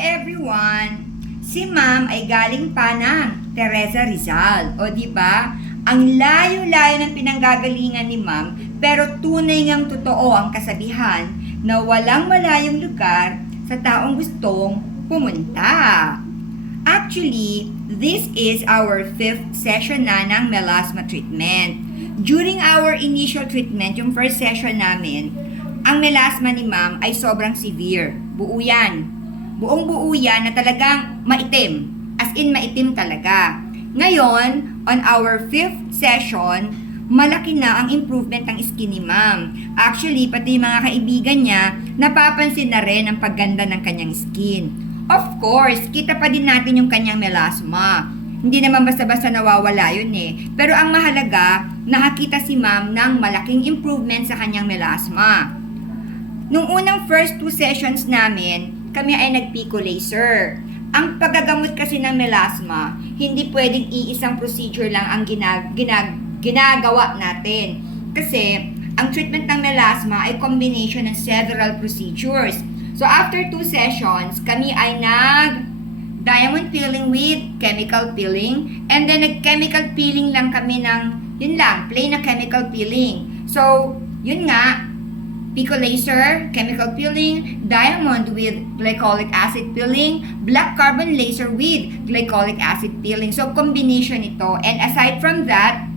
everyone! Si Ma'am ay galing pa ng Teresa Rizal. O di ba? Ang layo-layo ng pinanggagalingan ni Ma'am, pero tunay ngang totoo ang kasabihan na walang malayong lugar sa taong gustong pumunta. Actually, this is our 5th session na ng melasma treatment. During our initial treatment, yung first session namin, ang melasma ni Ma'am ay sobrang severe. Buo yan. Buong-buo yan na talagang maitim. As in, maitim talaga. Ngayon, on our 5th session, malaki na ang improvement ng skin ni Ma'am. Actually, pati yung mga kaibigan niya, napapansin na rin ang pagganda ng kanyang skin. Of course, kita pa din natin yung kanyang melasma. Hindi naman basta-basta nawawala yun eh. Pero ang mahalaga, nakakita si Ma'am ng malaking improvement sa kanyang melasma. Nung unang first 2 sessions namin, kami ay nag-pico laser. Ang paggagamot kasi ng melasma, hindi pwedeng iisang procedure lang ang ginagawa natin. Kasi, ang treatment ng melasma ay combination ng several procedures. So, after 2 sessions, kami ay diamond peeling with chemical peeling. And then, nag-chemical peeling lang kami ng, yun lang, plain na chemical peeling. So, yun nga, pico laser, chemical peeling, diamond with glycolic acid peeling, black carbon laser with glycolic acid peeling. So, combination ito. And aside from that,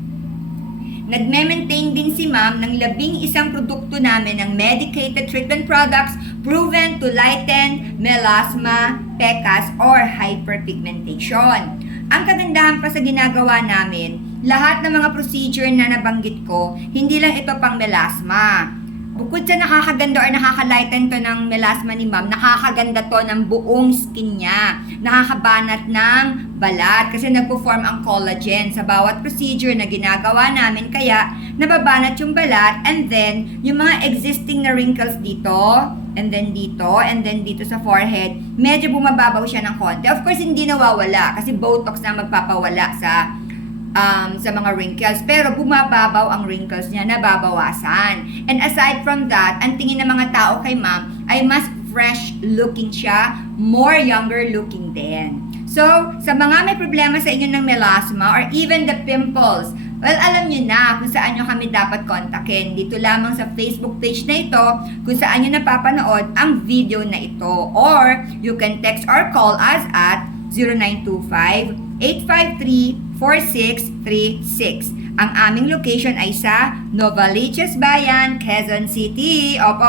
nagme-maintain din si Ma'am ng 11 produkto namin ng medicated treatment products proven to lighten melasma, pecas, or hyperpigmentation. Ang kagandahan pa sa ginagawa namin, lahat ng mga procedure na nabanggit ko, hindi lang ito pang melasma. Bukod sa nakakaganda or nakaka-lighten to ng melasma ni Ma'am, nakakaganda to ng buong skin niya. Nakakabanat ng balat kasi nagpo-form ang collagen sa bawat procedure na ginagawa namin, kaya nababanat yung balat, and then yung mga existing na wrinkles dito, and then dito sa forehead, medyo bumababaw siya ng konti. Of course, hindi nawawala kasi Botox na magpapawala sa mga wrinkles. Pero bumababaw ang wrinkles niya, nababawasan. And aside from that, ang tingin ng mga tao kay Ma'am ay mas fresh looking siya, more younger looking din. So, sa mga may problema sa inyo ng melasma or even the pimples, well, alam nyo na kung saan nyo kami dapat kontakin. Dito lamang sa Facebook page na ito kung saan nyo napapanood ang video na ito. Or, you can text or call us at 0925-853-4636. Ang aming location ay sa Novaliches Bayan, Quezon City. Op,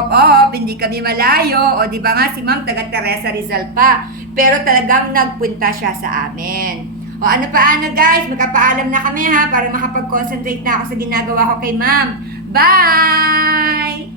hindi kami malayo. O di ba nga si Ma'am taga Teresa Rizal pa. Pero talagang nagpunta siya sa amin. O ano guys, magkapaalam na kami ha para makapag-concentrate na ako sa ginagawa ko kay Ma'am. Bye!